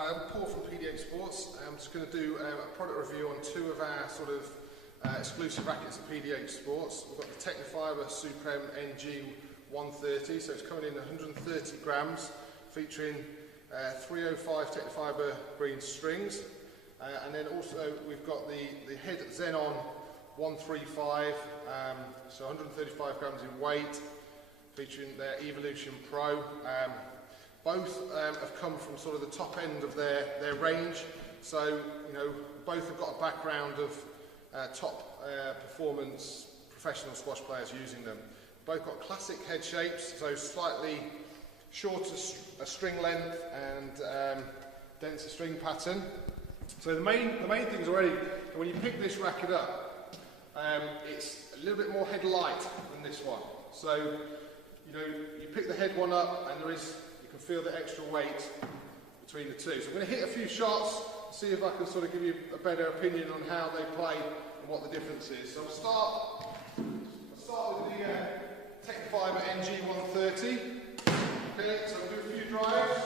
Paul from PDH Sports. I'm just going to do a product review on two of our sort of exclusive rackets at PDH Sports. We've got the Tecnifibre Supreme NG130, so it's coming in 130 grams, featuring 305 Tecnifibre green strings, and then also we've got the head Xenon 135, so 135 grams in weight, featuring their Evolution Pro. Both have come from sort of the top end of their range, so you know both have got a background of top performance professional squash players using them. Both got classic head shapes, so slightly shorter string length and denser string pattern. So the main things already, when you pick this racket up, it's a little bit more head light than this one. So you know you pick the head one up and you can feel the extra weight between the two. So I'm going to hit a few shots, see if I can sort of give you a better opinion on how they play and what the difference is. So I'll start with the Tecnifibre NG130. Okay, so I'll do a few drives.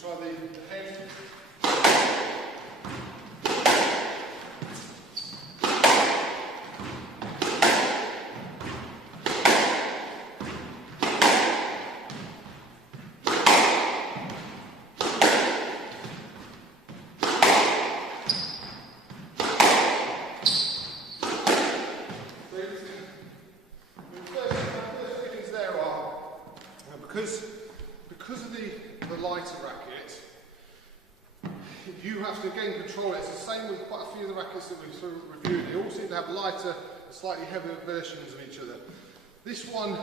Try the head. Because of the lighter racket, you have to again control it. It's the same with quite a few of the rackets that we've sort of reviewed. They all seem to have lighter, slightly heavier versions of each other. This one,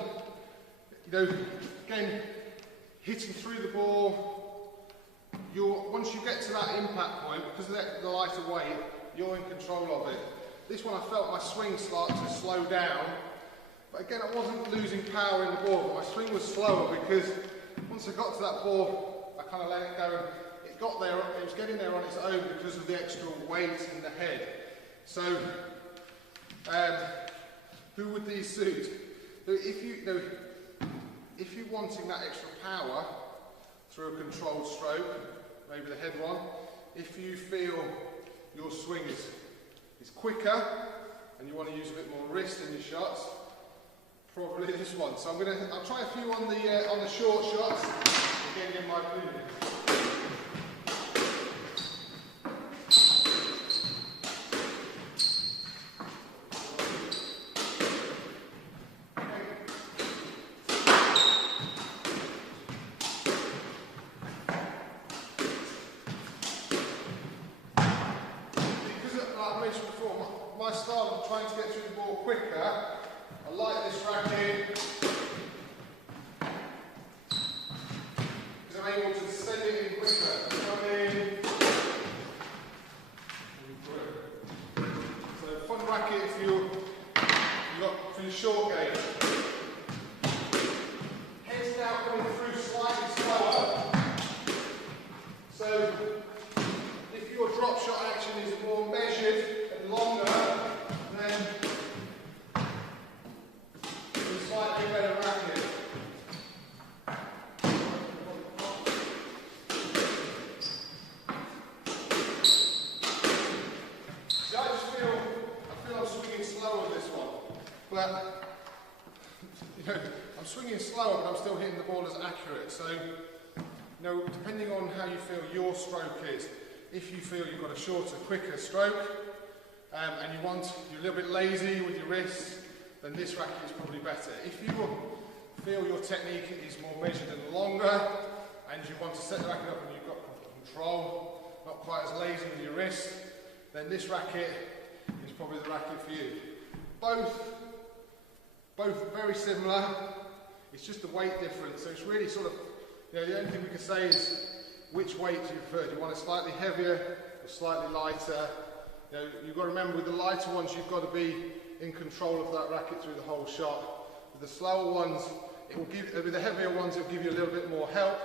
you know, again, hitting through the ball, once you get to that impact point, because of the lighter weight, you're in control of it. This one I felt my swing start to slow down, but again I wasn't losing power in the ball, but my swing was slower because once I got to that ball, I kind of let it go, and it got there, it was getting there on its own because of the extra weight in the head. So, who would these suit? So if you're wanting that extra power through a controlled stroke, maybe the head one, if you feel your swing is quicker and you want to use a bit more wrist in your shots, probably this one. So I'll try a few on the short shots, again give my opinion. My style of trying to get through the ball quicker, I like this racket because I'm able to send it in quicker. Come in and through. So fun racket if you've got for your short game. Heads now coming through slightly slower. So if your drop shot action is more measured and longer, then it's a slightly better racket. See, I feel I'm swinging slower with this one, but you know, I'm swinging slower, but I'm still hitting the ball as accurate. So, you know, depending on how you feel your stroke is, if you feel you've got a shorter, quicker stroke, and you're a little bit lazy with your wrists, then this racket is probably better. If you feel your technique is more measured and longer, and you want to set the racket up and you've got control, not quite as lazy with your wrist, then this racket is probably the racket for you. Both very similar. It's just the weight difference, so it's really sort of the only thing we can say is which weight do you prefer. Do you want it slightly heavier or slightly lighter? You've got to remember with the lighter ones you've got to be in control of that racket through the whole shot. With the slower ones, with the heavier ones it'll give you a little bit more help,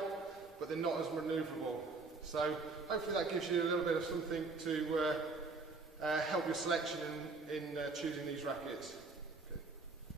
but they're not as manoeuvrable. So hopefully that gives you a little bit of something to help your selection in choosing these rackets.